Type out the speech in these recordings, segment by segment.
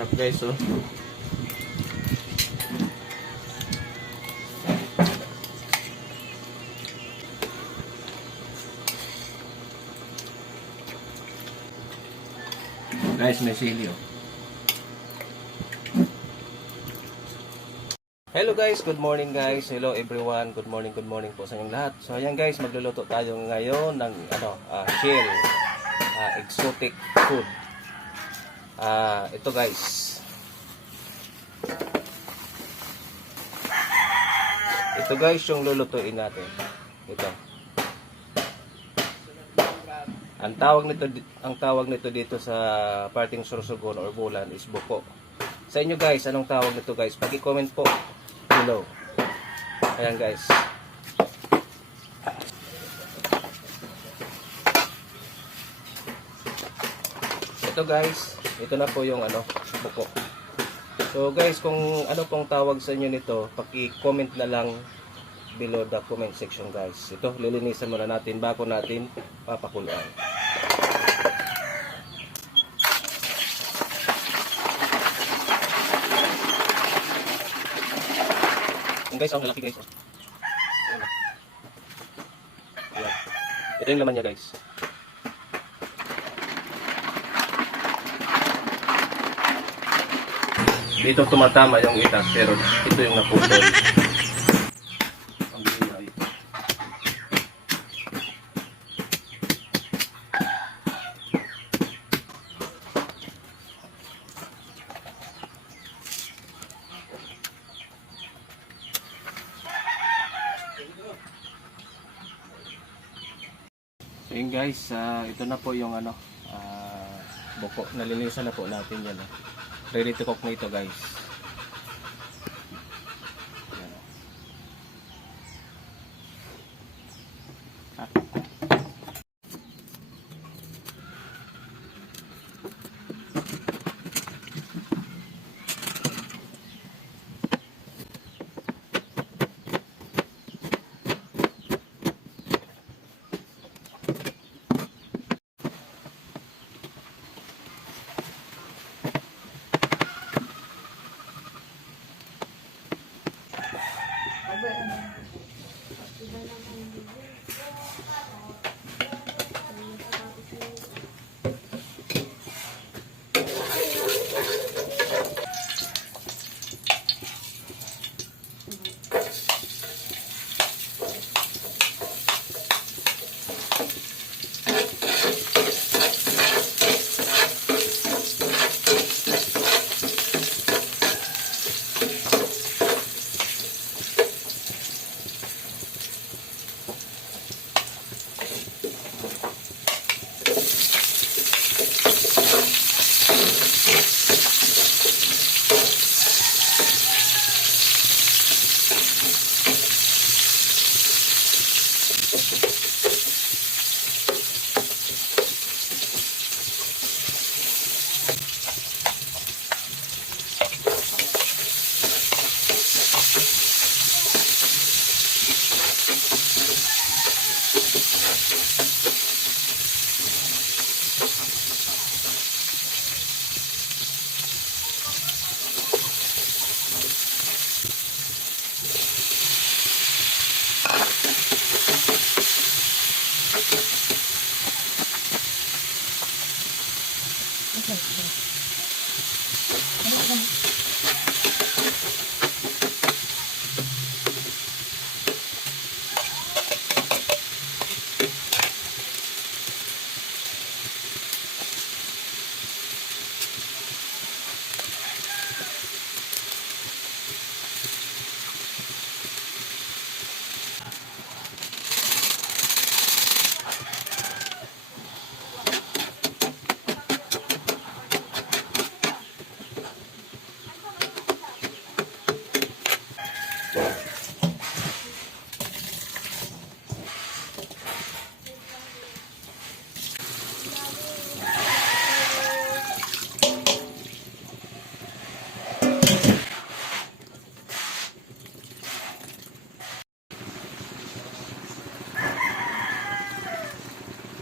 Sarap guys, oh. Guys, may sili, oh. Hello guys, good morning guys. Hello everyone. Good morning po sa inyong lahat. So ayan guys, magluluto tayo ngayon ng chill exotic food. Ito guys. Ito guys yung lulutuin natin. Ito. Ang tawag nito dito sa parting Sorsogon or Bulan is buko. Sa inyo guys, anong tawag nito guys? Paki-comment po below. Ayan guys. Ito guys, ito na po yung buko. So guys, kung ano pong tawag sa inyo nito, paki-comment na lang below the comment section guys. Ito, lilinisan muna natin bago natin papakuluan. Guys, ang lalaki guys. Ayan. Ito yung laman niya guys. Dito tumatama yung itas pero ito yung naputol. So yun guys, ito na po yung buko. Nalinisan na po natin yan. Ready to cook na ito guys. Yan.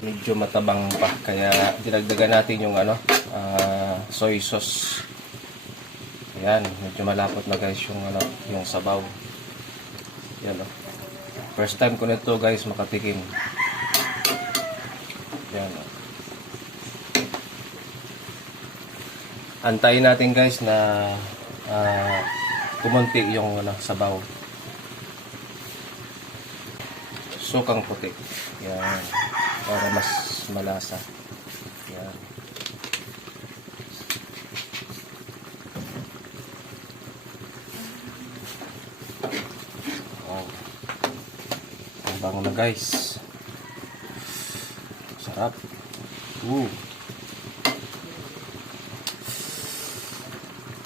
medyo matabang pa kaya dinagdagan natin yung soy sauce Yan, medyo malapot na guys yung ano, yung sabaw. Yan oh. First time ko nito guys makatikim. Yan oh. Antayin natin guys na kumunti yung ano, sabaw. Sukang puti. Yan. Para mas malasa. Yan. Wow. Ang bango na guys. Sarap.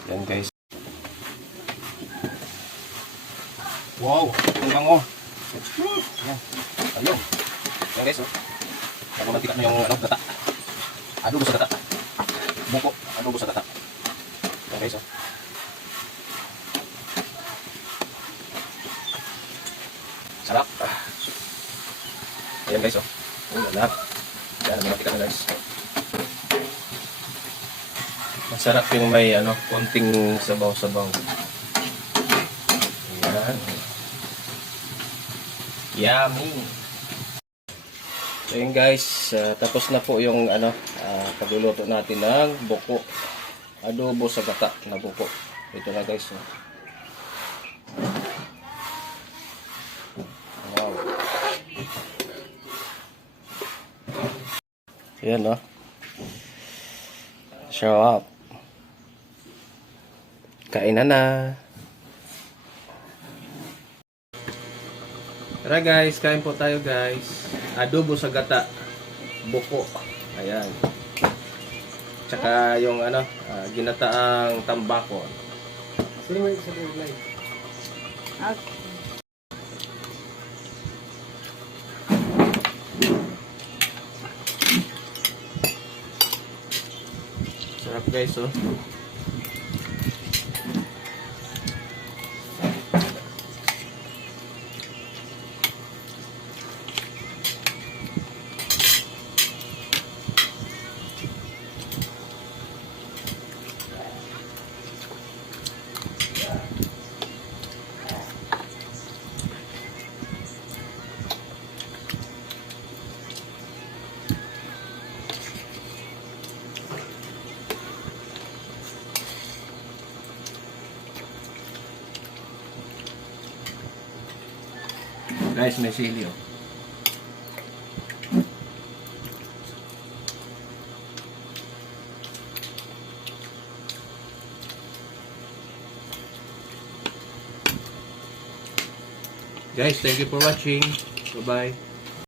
Yan guys. Wow, ang bango. Yan. Ayun. Yan guys, oh. Bago mantika na yung ano, gata. Adobo sa gata. Buko, adobo sa gata. Yan guys, oh. Sarap. Ayan guys, oh. Yan, yan, mantika na guys. Masarap yung may ano, konting sabaw-sabaw. Ayan. Yummy. So yun guys, tapos na po yung ano, pagluluto natin ng buko. Adobo sa gata na buko. Ito na guys. Oh. Wow. Ayan oh. Show up. Kainan na. Tara guys, kain po tayo guys. Adobo sa gata. Buko. Ayan. Tsaka yung ano, ginataang tambako. Okay. Sarap guys, oh. Guys, may sili oh. Guys, thank you for watching. Bye-bye.